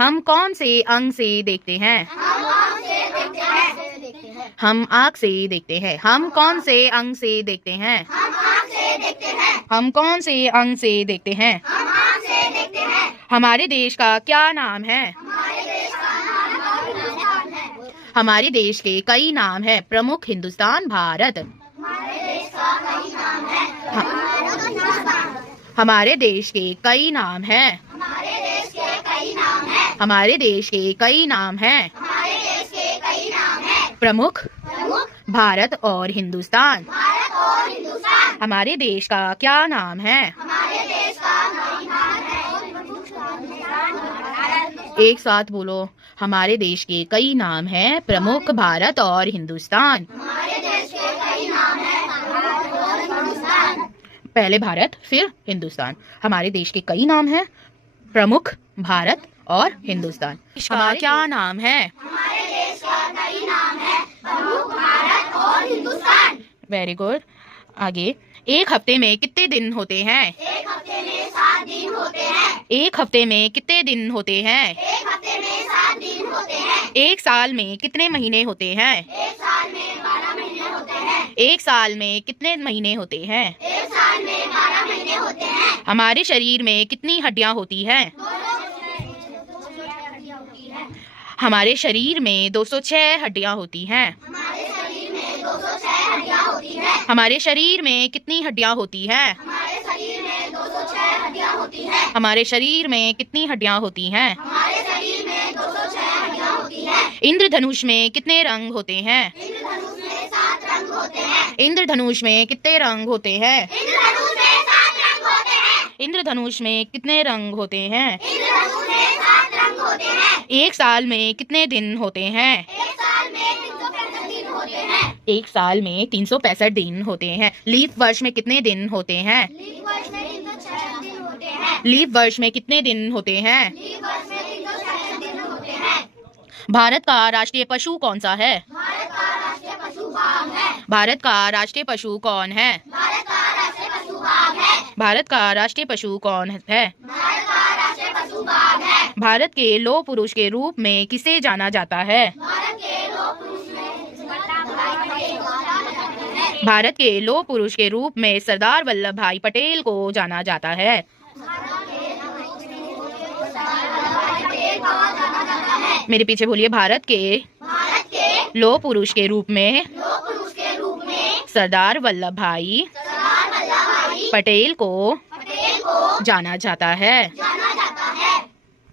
हम कौन से अंग से देखते हैं? हम आँख से देखते हैं। हम कौन से अंग से देखते हैं? हम कौन से अंग से देखते हैं? हमारे देश का क्या नाम है? हमारे देश के कई नाम है। प्रमुख हिंदुस्तान, भारत। हमारे देश के कई नाम है। हमारे देश के कई नाम है। प्रमुख, भारत और हिंदुस्तान। हमारे देश का क्या नाम है? एक साथ बोलो। हमारे देश के कई नाम हैं। प्रमुख, भारत और हिंदुस्तान। पहले भारत फिर हिंदुस्तान। हमारे देश के कई नाम हैं। प्रमुख, भारत और हिंदुस्तान। इसका क्या नाम है? हमारे देश का कई नाम है। प्रमुख, भारत और हिंदुस्तान। Very good. आगे। एक हफ्ते में कितने दिन होते हैं? एक हफ्ते में 7 दिन होते हैं। एक हफ्ते में कितने दिन होते हैं? एक हफ्ते में 7 दिन होते हैं। एक साल में कितने महीने होते हैं? एक साल में 12 महीने होते हैं। एक साल में कितने महीने होते हैं? एक साल में 12 महीने होते हैं। हमारे शरीर में कितनी हड्डियां होती हैं? हमारे शरीर में 206 हड्डियां होती हैं। हमारे शरीर में कितनी हड्डियां होती हैं? हमारे शरीर में 206 हड्डियां होती हैं। हमारे शरीर में कितनी हड्डियां होती हैं? हमारे शरीर में 206 हड्डियां होती हैं। इंद्रधनुष में कितने रंग होते हैं? इंद्रधनुष में 7 रंग होते हैं। इंद्रधनुष में कितने रंग होते हैं? इंद्रधनुष में 7 रंग होते हैं। इंद्रधनुष में कितने रंग होते हैं? इंद्रधनुष में 7 रंग होते हैं। एक साल में कितने दिन होते हैं? एक साल में 365 दिन होते हैं। एक साल में 365 दिन होते हैं। लीप वर्ष में कितने दिन होते हैं? लीप वर्ष में 366 दिन होते हैं। लीप वर्ष में कितने दिन होते हैं? लीप वर्ष में 366 दिन होते हैं। भारत का राष्ट्रीय पशु कौन सा है? भारत का राष्ट्रीय पशु बाघ है। भारत का राष्ट्रीय पशु कौन है? भारत का राष्ट्रीय पशु बाघ है। भारत का राष्ट्रीय पशु कौन है? भारत का राष्ट्रीय पशु बाघ है। भारत के लौह पुरुष के रूप में किसे जाना जाता है? भारत के लौह पुरुष भारत के लौह पुरुष के रूप में सरदार वल्लभ भाई पटेल को जाना जाता है। मेरे पीछे बोलिए। भारत के लौह पुरुष के रूप में सरदार वल्लभ भाई पटेल को जाना जाता है।